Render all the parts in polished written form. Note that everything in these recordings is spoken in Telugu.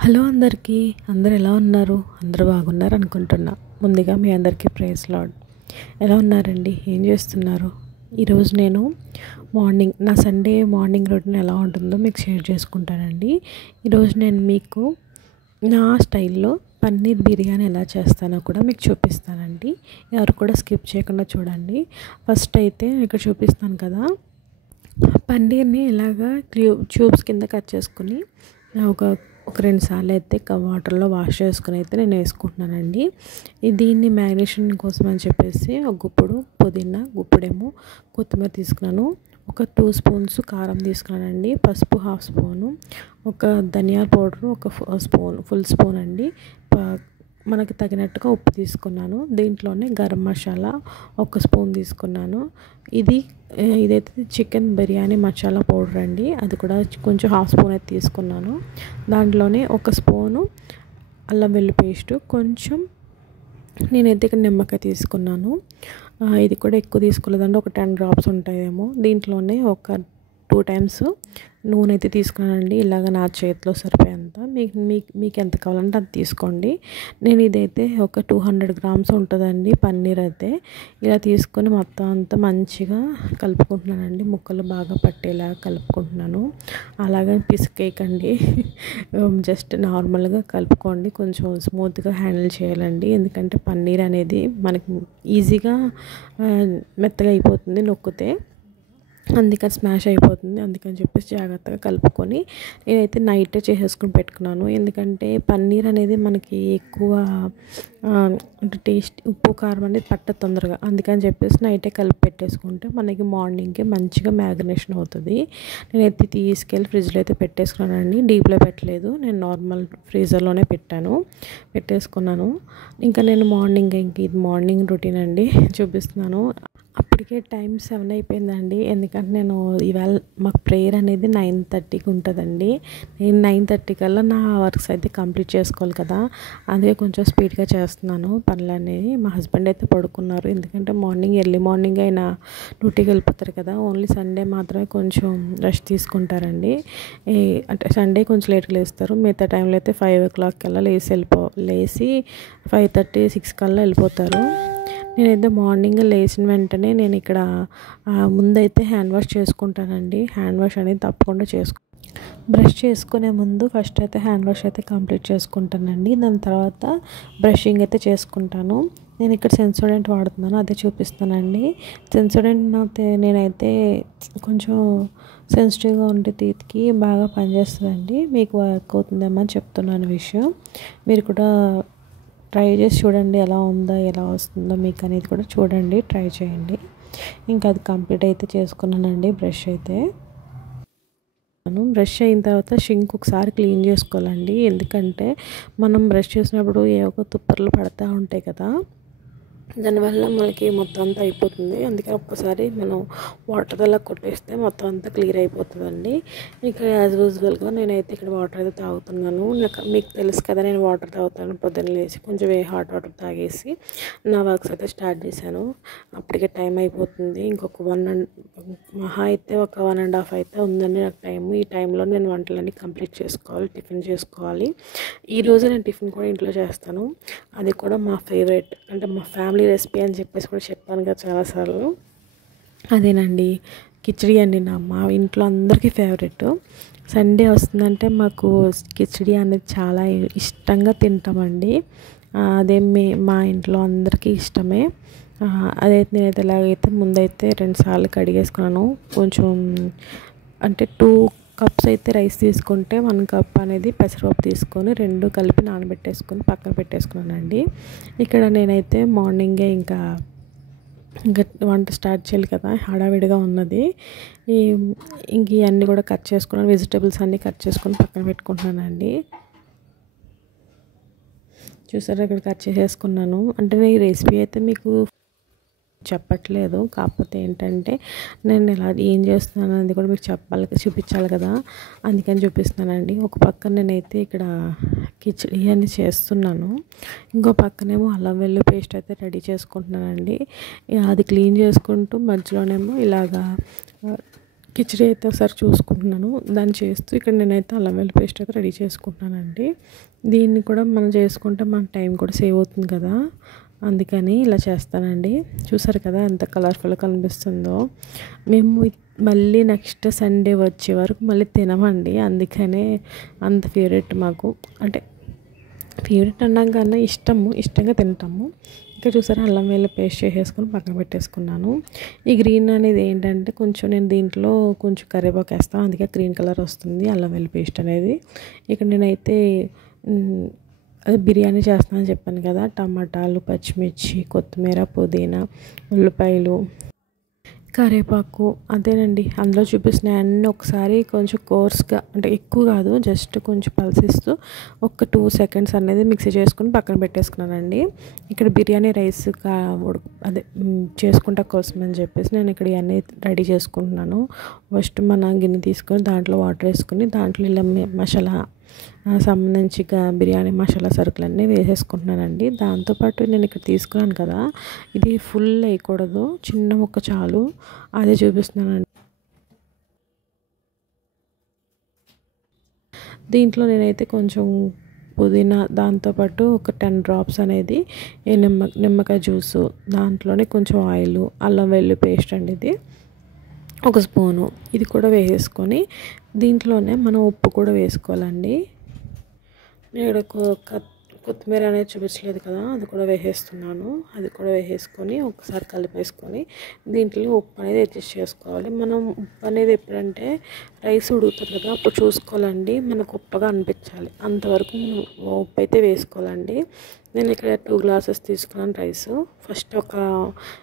హలో అందరికీ. అందరూ ఎలా ఉన్నారు? అందరూ బాగున్నారు అనుకుంటున్నా. ముందుగా మీ అందరికీ ప్రైజ్ లార్డ్. ఎలా ఉన్నారండి? ఏం చేస్తున్నారు? ఈరోజు నేను నా సండే మార్నింగ్ రొటీన్ ఎలా ఉంటుందో మీకు షేర్ చేసుకుంటానండి. ఈరోజు నేను మీకు నా స్టైల్లో పన్నీర్ బిర్యానీ ఎలా చేస్తానో కూడా మీకు చూపిస్తానండి. ఎవరు కూడా స్కిప్ చేయకుండా చూడండి. ఫస్ట్ అయితే ఇక్కడ చూపిస్తాను కదా, పన్నీర్ని ఇలాగా ట్యూబ్స్ కింద కట్ చేసుకుని ఒక ఒక 2 సార్లు అయితే వాటర్లో వాష్ చేసుకుని అయితే నేను వేసుకుంటున్నానండి. దీన్ని మ్యారినేషన్ కోసం అని చెప్పేసి ఒక గుప్పుడు పుదీనా, గుప్పుడేమో కొత్తిమీర తీసుకున్నాను. ఒక 2 స్పూన్స్ కారం తీసుకున్నానండి. పసుపు 1/2 స్పూను, ఒక ధనియాల పౌడరు ఒక ఫుల్ స్పూన్ అండి. మనకి తగినట్టుగా ఉప్పు తీసుకున్నాను. దీంట్లోనే గరం మసాలా 1 స్పూన్ తీసుకున్నాను. ఇదైతే చికెన్ బిర్యానీ మసాలా పౌడర్ అండి. అది కూడా కొంచెం 1/2 స్పూన్ అయితే తీసుకున్నాను. దాంట్లోనే 1 స్పూను అల్లం వెల్లుల్లి పేస్టు, కొంచెం నేనైతే ఇక్కడ నిమ్మకాయ తీసుకున్నాను. ఇది కూడా ఎక్కువ తీసుకోలేదండి, ఒక 10 డ్రాప్స్ ఉంటాయేమో. దీంట్లోనే ఒక 2 టైమ్స్ నూనె అయితే తీసుకున్నానండి. ఇలాగ నా చేతిలో సరిపోయేంత. మీకు ఎంత కావాలంటే అది తీసుకోండి. నేను ఇదైతే ఒక 200 గ్రామ్స్ ఉంటుందండి పన్నీర్ అయితే. ఇలా తీసుకొని మొత్తం అంతా మంచిగా కలుపుకుంటున్నానండి. ముక్కలు బాగా పట్టేలా కలుపుకుంటున్నాను. అలాగే పిసికేయకండి, జస్ట్ నార్మల్గా కలుపుకోండి. కొంచెం స్మూత్గా హ్యాండిల్ చేయాలండి, ఎందుకంటే పన్నీర్ అనేది మనకి ఈజీగా మెత్తగా అయిపోతుంది నొక్కితే. అందుకని స్మాష్ అయిపోతుంది. అందుకని చెప్పేసి జాగ్రత్తగా కలుపుకొని నేనైతే నైటే చేసేసుకుని పెట్టుకున్నాను. ఎందుకంటే పన్నీర్ అనేది మనకి ఎక్కువ అంటే టేస్ట్, ఉప్పు కారం అనేది పట్టదు తొందరగా. అందుకని చెప్పేసి నైటే కలిపి పెట్టేసుకుంటే మనకి మార్నింగ్కి మంచిగా మ్యారినేషన్ అవుతుంది. నేనైతే తీసుకెళ్ళి ఫ్రిడ్జ్లో అయితే పెట్టేసుకున్నానండి. డీప్లో పెట్టలేదు, నేను నార్మల్ ఫ్రీజర్లోనే పెట్టేసుకున్నాను. ఇంకా నేను ఇది మార్నింగ్ రొటీన్ అండి చూపిస్తున్నాను. అప్పటికే టైం 7 అయిపోయిందండి. ఎందుకంటే నేను ఇవాళ మాకు ప్రేయర్ అనేది 9:30కి ఉంటుందండి. నేను 9:30 కల్లా నా వర్క్స్ అయితే కంప్లీట్ చేసుకోవాలి కదా, అందుకే కొంచెం స్పీడ్గా చేస్తున్నాను పనులనేవి. మా హస్బెండ్ అయితే పడుకున్నారు, ఎందుకంటే ఎర్లీ మార్నింగ్ అయినా డ్యూటీకి వెళ్ళిపోతారు కదా. ఓన్లీ సండే మాత్రమే కొంచెం రెస్ట్ తీసుకుంటారండి. అంటే సండే కొంచెం లేట్గా లేస్తారు. మిగతా టైంలో అయితే 5 o'clock కల్లా లేచి 5:30, 6 కల్లా వెళ్ళిపోతారు. నేనైతే మార్నింగ్ లేచిన వెంటనే నేను ఇక్కడ ముందైతే హ్యాండ్ వాష్ చేసుకుంటానండి. హ్యాండ్ వాష్ అనేది తప్పకుండా బ్రష్ చేసుకునే ముందు ఫస్ట్ అయితే హ్యాండ్ వాష్ అయితే కంప్లీట్ చేసుకుంటానండి. దాని తర్వాత బ్రషింగ్ అయితే చేసుకుంటాను. నేను ఇక్కడ సెన్సోడెంట్ వాడుతున్నాను, అదే చూపిస్తానండి. సెన్సోడెంట్ నేనైతే కొంచెం సెన్సిటివ్గా ఉండే టీత్కి బాగా పనిచేస్తుందండి. మీకు వర్క్ అవుతుందేమో అని చెప్తున్నాను విషయం. మీరు కూడా ట్రై చేసి చూడండి, ఎలా వస్తుందో మీకు అనేది కూడా చూడండి, ట్రై చేయండి. ఇంకా అది కంప్లీట్ అయితే చేసుకున్నానండి. బ్రష్ అయిన తర్వాత షింక్ ఒకసారి క్లీన్ చేసుకోవాలండి. ఎందుకంటే మనం బ్రష్ చేసినప్పుడు ఒక తుప్పర్లు పడతా ఉంటాయి కదా, దానివల్ల మనకి మొత్తం అంతా అయిపోతుంది. అందుకే ఒక్కసారి మనం వాటర్ అలా కొట్టేస్తే మొత్తం అంతా క్లియర్ అయిపోతుందండి. ఇక్కడ యాజ్ యూజువల్గా నేనైతే ఇక్కడ వాటర్ అయితే తాగుతున్నాను. మీకు తెలుసు కదా, నేను వాటర్ తాగుతాను పొద్దున్న లేచి. కొంచెం హాట్ వాటర్ తాగేసి నా వర్క్స్ అయితే స్టార్ట్ చేశాను. అప్పటికే టైం అయిపోతుంది. మహా అయితే ఒక 1.5 అయితే ఉందండి నాకు టైం. ఈ టైంలో నేను వంటలన్నీ కంప్లీట్ చేసుకోవాలి, టిఫిన్ చేసుకోవాలి. ఈరోజు నేను టిఫిన్ కూడా ఇంట్లో చేస్తాను. అది కూడా మా ఫేవరెట్, అంటే మా ఫ్యామిలీ రెసిపీ అని చెప్పేసి కూడా చెప్పాను కదా చాలాసార్లు. అదేనండి, కిచిడి అండి. మా ఇంట్లో అందరికీ ఫేవరెట్. సండే వస్తుందంటే మాకు కిచిడి అనేది చాలా ఇష్టంగా తింటామండి. మా ఇంట్లో అందరికీ ఇష్టమే. నేనైతే ఎలాగైతే ముందైతే 2 సార్లు కడిగేసుకున్నాను. కొంచెం అంటే 2 కప్స్ అయితే రైస్ తీసుకుంటే 1 కప్ అనేది పెసరపప్పు తీసుకొని 2 కలిపి నానబెట్టేసుకొని పక్కన పెట్టేసుకున్నానండి. ఇక్కడ నేనైతే మార్నింగే ఇంకా వంట స్టార్ట్ చేయాలి కదా, హడావిడిగా ఉన్నది. ఇవన్నీ కూడా కట్ చేసుకున్నాను. వెజిటేబుల్స్ అన్నీ కట్ చేసుకొని పక్కన పెట్టుకుంటున్నానండి. చూసారా, ఇక్కడ కట్ చేసేసుకున్నాను. అంటే నేను ఈ రెసిపీ అయితే మీకు చెప్పట్లేదు, కాకపోతే ఏంటంటే నేను ఏం చేస్తున్నాను అనేది కూడా మీకు చూపించాలి కదా, అందుకని చూపిస్తున్నానండి. ఒక పక్కన నేనైతే ఇక్కడ కిచిడి అని చేస్తున్నాను, ఇంకో పక్కనేమో అల్లం వెల్లుల్లి పేస్ట్ అయితే రెడీ చేసుకుంటున్నానండి. అది క్లీన్ చేసుకుంటూ మధ్యలోనేమో ఇలాగా కిచిడి అయితే ఒకసారి చూసుకుంటున్నాను. దాన్ని చేస్తూ ఇక్కడ నేనైతే అల్లం వెల్లుల్లి పేస్ట్ అయితే రెడీ చేసుకుంటున్నానండి. దీన్ని కూడా మనం చేసుకుంటే మన టైం కూడా సేవ్ అవుతుంది కదా, అందుకని ఇలా చేస్తానండి. చూసారు కదా ఎంత కలర్ఫుల్గా కనిపిస్తుందో. మేము మళ్ళీ నెక్స్ట్ సండే వచ్చే వరకు మళ్ళీ తినమండి, అందుకనే అంత ఫేవరెట్ మాకు. అంటే ఫేవరెట్ అన్నాం కన్నా ఇష్టంగా తింటాము. ఇంకా చూసారా అల్లం వెల్లుల్లి పేస్ట్ చేసేసుకొని పక్కన పెట్టేసుకున్నాను. ఈ గ్రీన్ అనేది ఏంటంటే కొంచెం నేను దీంట్లో కొంచెం కరివేపాకు వేస్తాను, అందుకే గ్రీన్ కలర్ వస్తుంది అల్లం వెల్లుల్లి పేస్ట్ అనేది. ఇక్కడ నేనైతే అదే బిర్యానీ చేస్తానని చెప్పాను కదా, టమాటాలు, పచ్చిమిర్చి, కొత్తిమీర, పుదీనా, ఉల్లిపాయలు, కరివేపాకు అదేనండి అందులో చూపిస్తున్నాయి అన్నీ ఒకసారి కొంచెం కోర్స్గా, అంటే ఎక్కువ కాదు, జస్ట్ కొంచెం పల్సిస్తూ ఒక 2 సెకండ్స్ అనేది మిక్సీ చేసుకుని పక్కన పెట్టేసుకున్నానండి. ఇక్కడ బిర్యానీ రైస్ అదే చేసుకుంటా కోసం అని చెప్పేసి నేను ఇక్కడ ఇవన్నీ రెడీ చేసుకుంటున్నాను. ఫస్ట్ మన గిన్నె తీసుకొని దాంట్లో వాటర్ వేసుకుని దాంట్లో ఇలా మసాలా సంబంధించి బిర్యానీ మసాలా సరుకులన్నీ వేసేసుకుంటున్నానండి. దాంతోపాటు నేను ఇక్కడ తీసుకున్నాను కదా, ఇది ఫుల్ వేయకూడదు, చిన్న ముక్క చాలు, అదే చూపిస్తున్నానండి. దీంట్లో నేనైతే కొంచెం పుదీనా, దాంతోపాటు ఒక 10 డ్రాప్స్ అనేది నిమ్మకాయ జ్యూసు, దాంట్లోనే కొంచెం ఆయిల్, అల్లం వెల్లుల్లి పేస్ట్ అండి ఇది 1 స్పూను, ఇది కూడా వేసేసుకొని దీంట్లోనే మనం ఉప్పు కూడా వేసుకోవాలండి. నేను కొత్తిమీర అనేది చూపించలేదు కదా, అది కూడా వేసేస్తున్నాను. అది కూడా వేసేసుకొని ఒకసారి కలిపేసుకొని దీంట్లో ఉప్పు అనేది అడ్జస్ట్ చేసుకోవాలి. మనం ఉప్పు అనేది ఎప్పుడంటే రైస్ ఉడుకుతుంది కదా అప్పుడు చూసుకోవాలండి, మనకు ఉప్పగా అనిపించాలి, అంతవరకు ఉప్పు అయితే వేసుకోవాలండి. నేను ఇక్కడ 2 గ్లాసెస్ తీసుకున్నాను రైస్. ఫస్ట్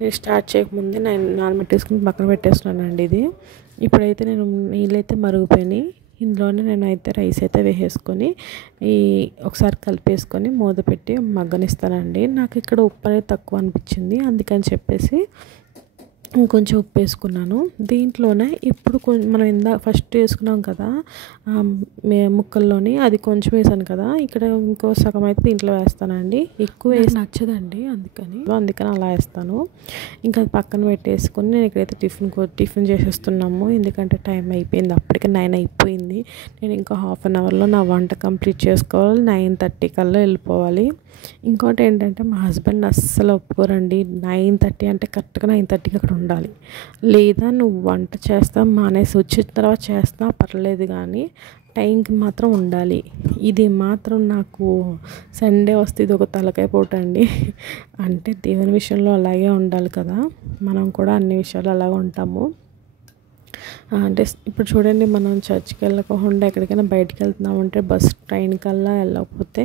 నేను స్టార్ట్ చేయకముందే నేను నానబెట్టేసుకుని పక్కన పెట్టేస్తున్నానండి ఇది. ఇప్పుడైతే నేను నీళ్ళైతే మరుగుపోయినాయి, ఇందులోనే నేనైతే రైస్ అయితే వేసేసుకొని ఒకసారి కలిపేసుకొని మూత పెట్టి మగ్గనిస్తానండి. నాకు ఇక్కడ ఉప్పు అనేది తక్కువ అనిపించింది, అందుకని చెప్పేసి ఇంకొంచెం ఉప్పు వేసుకున్నాను. దీంట్లోనే ఇప్పుడు మనం ఫస్ట్ వేసుకున్నాం కదా ముక్కల్లోని, అది కొంచెం వేసాను కదా, ఇక్కడ ఇంకో సగం అయితే దీంట్లో వేస్తానండి. ఎక్కువ వేసి నచ్చదండి, అందుకని అలా వేస్తాను. ఇంకా అది పక్కన పెట్టేసుకొని నేను ఇక్కడైతే టిఫిన్ చేసేస్తున్నాము, ఎందుకంటే టైం అయిపోయింది, అప్పటికే 9 అయిపోయింది. నేను ఇంకా హాఫ్ అన్ అవర్లో నా వంట కంప్లీట్ చేసుకోవాలి, 9:30 కల్లా వెళ్ళిపోవాలి. ఇంకోటి ఏంటంటే మా హస్బెండ్ అస్సలు ఒప్పుకోరండి, 9:30 అంటే కరెక్ట్గా 9:30కి అక్కడ ఉండాలి, లేదా నువ్వు వంట చేస్తా మానేసి వచ్చిన తర్వాత చేస్తా పర్లేదు కానీ టైంకి మాత్రం ఉండాలి. ఇది మాత్రం నాకు సండే వస్తే ఇది ఒక తలకాయ పోటు అండి. అంటే దేవుని విషయంలో అలాగే ఉండాలి కదా, మనం కూడా అన్ని విషయాలు అలాగే ఉంటాము. అంటే ఇప్పుడు చూడండి, మనం చర్చ్కి వెళ్ళకుండా ఎక్కడికైనా బయటికి వెళ్తున్నామంటే ట్రైన్ కల్లా వెళ్ళకపోతే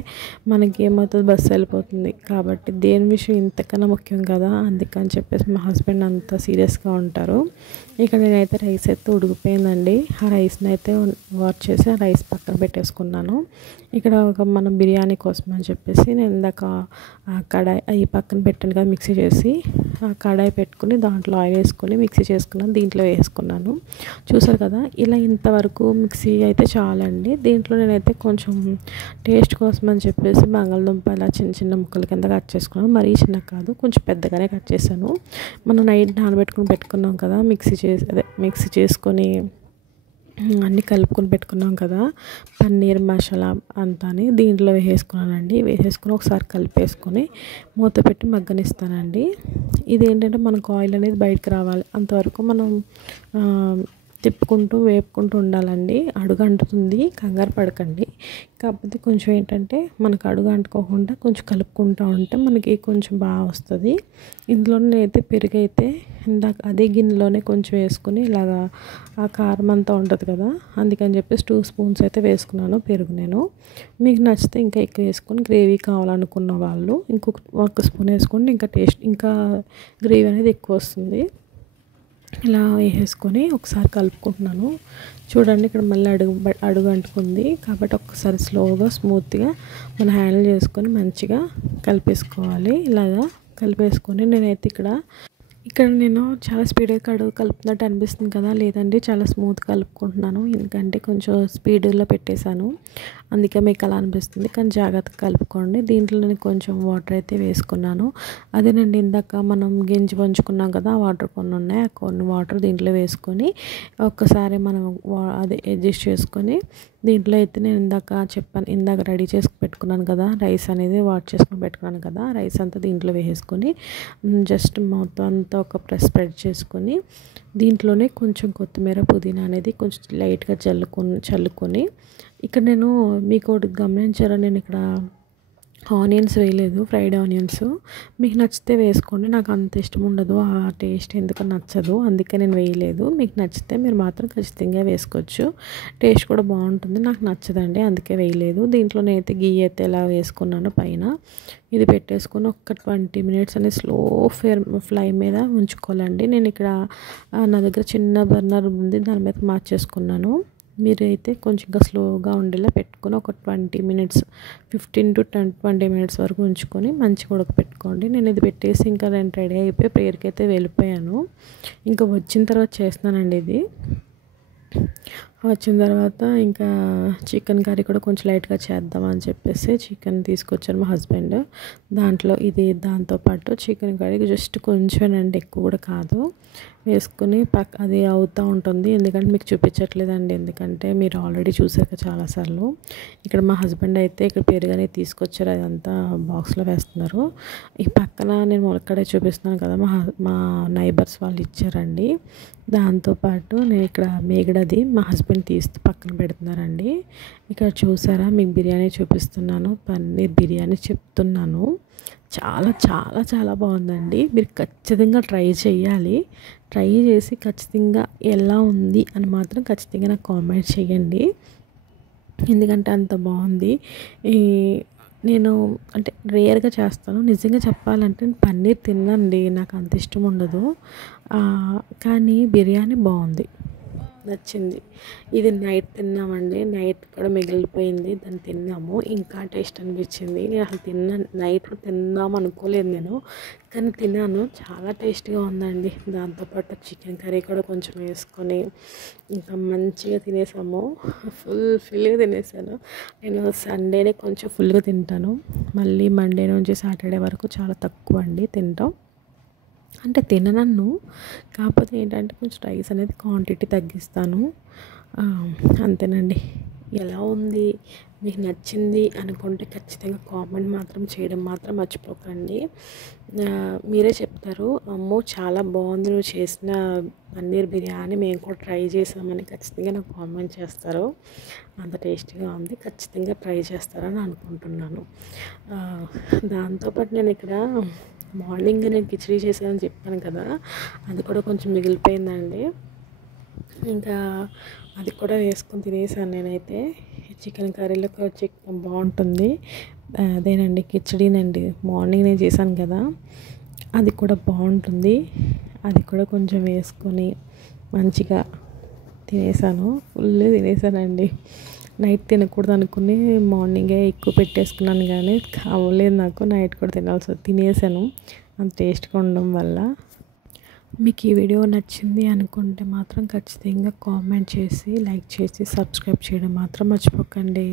మనకి ఏమవుతుంది, బస్సు వెళ్ళిపోతుంది. కాబట్టి దేని విషయం ఇంతకన్నా ముఖ్యం కదా, అందుకని చెప్పేసి మా హస్బెండ్ అంత సీరియస్గా ఉంటారు. ఇక్కడ నేనైతే రైస్ అయితే ఉడికిపోయిందండి, ఆ రైస్ని అయితే వాష్ చేసి ఆ రైస్ పక్కన పెట్టేసుకున్నాను. ఇక్కడ మనం బిర్యానీ కోసం అని చెప్పేసి నేను ఇందాక కడాయి అవి పక్కన పెట్టాను కదా, మిక్సీ చేసి ఆ కడాయి పెట్టుకుని దాంట్లో ఆయిల్ వేసుకొని మిక్సీ చేసుకున్నాను, దీంట్లో వేసుకున్నాను. చూసారు కదా, ఇలా ఇంతవరకు మిక్సీ అయితే చాలండి. దీంట్లో నేనైతే కొంచెం టేస్ట్ కోసం అని చెప్పేసి బంగాళదుంప ఇలా చిన్న చిన్న ముక్కల కింద కట్ చేసుకున్నాను, మరీ చిన్న కాదు, కొంచెం పెద్దగానే కట్ చేశాను. మనం నైట్ పెట్టుకున్నాం కదా, మిక్సీ చేసుకొని అన్నీ కలుపుకొని పెట్టుకున్నాం కదా, పన్నీర్ మసాలా అంతా దీంట్లో వేసేసుకున్నానండి. వేసేసుకొని ఒకసారి కలిపేసుకొని మూత పెట్టి మగ్గనిస్తానండి. ఇదేంటంటే మనకు ఆయిల్ అనేది బయటకు రావాలి, అంతవరకు మనం తిప్పుకుంటూ వేపుకుంటూ ఉండాలండి. అడుగు అంటుతుంది, కంగారు పడకండి. కాకపోతే కొంచెం ఏంటంటే మనకు అడుగు అంటుకోకుండా కొంచెం కలుపుకుంటూ ఉంటే మనకి కొంచెం బాగా వస్తుంది. ఇందులో నేనైతే పెరుగు అయితే ఇందాక అదే గిన్నెలోనే కొంచెం వేసుకుని ఇలాగా ఆ కారం అంతా ఉంటుంది కదా, అందుకని చెప్పేసి 2 స్పూన్స్ అయితే వేసుకున్నాను పెరుగు. నేను మీకు నచ్చితే ఇంకా ఎక్కువ వేసుకొని, గ్రేవీ కావాలనుకున్న వాళ్ళు ఇంకొక 1 స్పూన్ వేసుకోండి, ఇంకా టేస్ట్ ఇంకా గ్రేవీ అనేది ఎక్కువ వస్తుంది. ఇలా వేసుకొని ఒకసారి కలుపుకుంటున్నాను. చూడండి, ఇక్కడ మళ్ళీ అడుగు అంటుకుంది కాబట్టి ఒక్కసారి స్లోగా స్మూత్గా మనం హ్యాండిల్ చేసుకొని మంచిగా కలిపేసుకోవాలి. ఇలాగా కలిపేసుకొని నేనైతే ఇక్కడ ఇక్కడ నేను చాలా స్పీడ్గా కలుపుతున్నట్టు అనిపిస్తుంది కదా, లేదండి చాలా స్మూత్గా కలుపుకుంటున్నాను. ఎందుకంటే కొంచెం స్పీడ్లో పెట్టేశాను, అందుకే మీకు అలా అనిపిస్తుంది. కానీ జాగ్రత్తగా కలుపుకోండి. దీంట్లో నేను కొంచెం వాటర్ అయితే వేసుకున్నాను. అదేనండి ఇందాక మనం గింజి పంచుకున్నాం కదా, వాటర్ కొన్ని ఉన్నాయి, ఆ కొన్ని వాటర్ దీంట్లో వేసుకొని ఒక్కసారి మనం అదే అడ్జస్ట్ చేసుకొని, దీంట్లో అయితే నేను ఇందాక రెడీ చేసి పెట్టుకున్నాను కదా, రైస్ అనేది వాష్ చేసుకొని పెట్టుకున్నాను కదా, రైస్ అంతా దీంట్లో వేసుకొని జస్ట్ మొత్తం అంతా ఒక స్ప్రెడ్ చేసుకొని, దీంట్లోనే కొంచెం కొత్తిమీర పుదీనా అనేది కొంచెం లైట్గా చల్లుకొని ఇక్కడ నేను మీకు ఒకటి గమనించారా, నేను ఇక్కడ ఆనియన్స్ వేయలేదు, ఫ్రైడ్ ఆనియన్స్. మీకు నచ్చితే వేసుకోండి, నాకు అంత ఇష్టం ఉండదు, ఆ టేస్ట్ ఎందుకు నచ్చదు, అందుకే నేను వేయలేదు. మీకు నచ్చితే మీరు మాత్రం ఖచ్చితంగా వేసుకోవచ్చు, టేస్ట్ కూడా బాగుంటుంది. నాకు నచ్చదండి, అందుకే వేయలేదు. దీంట్లో నేనైతే గీ అయితే ఎలా వేసుకున్నాను పైన, ఇది పెట్టేసుకొని ఒక 20 మినిట్స్ అనేది స్లో ఫ్లేమ్ మీద ఉంచుకోవాలండి. నేను ఇక్కడ నా దగ్గర చిన్న బర్నర్ ఉంది, దాని మీద మార్చేసుకున్నాను. మీరైతే కొంచెం ఇంకా స్లోగా ఉండేలా పెట్టుకొని ఒక 20 మినిట్స్ 15 to 20 మినిట్స్ వరకు ఉంచుకొని మంచిగా ఉడకపెట్టుకోండి. నేను ఇది పెట్టేసి ఇంకా నేను రెడీ అయిపోయి ప్రేయర్కి అయితే వెళ్ళిపోయాను. ఇంకా వచ్చిన తర్వాత చేస్తున్నానండి ఇది. వచ్చిన తర్వాత ఇంకా చికెన్ కర్రీ కూడా కొంచెం లైట్గా చేద్దామని చెప్పేసి చికెన్ తీసుకొచ్చారు మా హస్బెండ్. దాంతోపాటు చికెన్ కర్రీకి జస్ట్ కొంచెమేనండి, ఎక్కువ కూడా కాదు, వేసుకుని అది అవుతూ ఉంటుంది. ఎందుకంటే మీకు చూపించట్లేదండి, ఎందుకంటే మీరు ఆల్రెడీ చూసాక చాలాసార్లు. ఇక్కడ మా హస్బెండ్ అయితే ఇక్కడ పెరుగనే తీసుకొచ్చారు, అదంతా బాక్స్లో వేస్తున్నారు. ఈ పక్కన నేను ములక్కడే చూపిస్తున్నాను కదా, మా నైబర్స్ వాళ్ళు ఇచ్చారండి. దాంతోపాటు నేను ఇక్కడ మేగడది మా హస్బెండ్ తీస్తూ పక్కన పెడుతున్నారండి. ఇక్కడ చూసారా, మీకు బిర్యానీ చూపిస్తున్నాను, పన్నీర్ బిర్యానీ చెప్తున్నాను. చాలా చాలా చాలా బాగుందండి, మీరు ఖచ్చితంగా ట్రై చేయాలి. ట్రై చేసి ఖచ్చితంగా ఎలా ఉంది అని మాత్రం ఖచ్చితంగా నాకు కామెంట్ చేయండి, ఎందుకంటే అంత బాగుంది. నేను అంటే రేర్గా చేస్తాను, నిజంగా చెప్పాలంటే నేను పన్నీర్ తిన్నానండి, నాకు అంత ఇష్టం ఉండదు, కానీ బిర్యానీ బాగుంది, నచ్చింది. ఇది నైట్ తిన్నామండి, నైట్ కూడా మిగిలిపోయింది, దాన్ని తిన్నాము, ఇంకా టేస్ట్ అనిపించింది. నేను అసలు నైట్ తిందాం అనుకోలేదు నేను, కానీ తిన్నాను, చాలా టేస్ట్గా ఉందండి. దాంతోపాటు చికెన్ కర్రీ కూడా కొంచెం వేసుకొని ఇంకా మంచిగా తినేసాము, ఫుల్గా తినేసాను. నేను సండేనే కొంచెం ఫుల్గా తింటాను, మళ్ళీ మండే నుంచి సాటర్డే వరకు చాలా తక్కువ అండి తింటాం. అంటే తిననన్ను, కాకపోతే ఏంటంటే కొంచెం రైస్ అనేది క్వాంటిటీ తగ్గిస్తాను, అంతేనండి. ఎలా ఉంది, మీకు నచ్చింది అనుకుంటే ఖచ్చితంగా కామెంట్ మాత్రం చేయడం మాత్రం మర్చిపోకండి. మీరే చెప్తారు, అమ్మో చాలా బాగుంది నువ్వు చేసిన పన్నీర్ బిర్యానీ, మేము కూడా ట్రై చేసామని ఖచ్చితంగా నాకు కామెంట్ చేస్తారు. అంత టేస్టీగా ఉంది, ఖచ్చితంగా ట్రై చేస్తారని అనుకుంటున్నాను. దాంతోపాటు నేను ఇక్కడ మార్నింగ్ నేను కిచడీ చేశానని చెప్పాను కదా, అది కూడా కొంచెం మిగిలిపోయిందండి, ఇంకా అది కూడా వేసుకొని తినేసాను నేనైతే. చికెన్ కర్రీలో చికెన్ బాగుంటుంది, అదేనండి కిచడీనండి, మార్నింగ్ నేను చేశాను కదా, అది కూడా బాగుంటుంది, అది కూడా కొంచెం వేసుకొని మంచిగా తినేసాను, ఫుల్ తినేసానండి. నైట్ తినకూడదు అనుకుని మార్నింగే ఎక్కువ పెట్టేసుకున్నాను, కానీ అవ్వలేదు నాకు, నైట్ కూడా తినేసాను అంత టేస్ట్గా ఉండడం వల్ల. మీకు ఈ వీడియో నచ్చింది అనుకుంటే మాత్రం ఖచ్చితంగా కామెంట్ చేసి, లైక్ చేసి, సబ్స్క్రైబ్ చేయడం మాత్రం మర్చిపోకండి.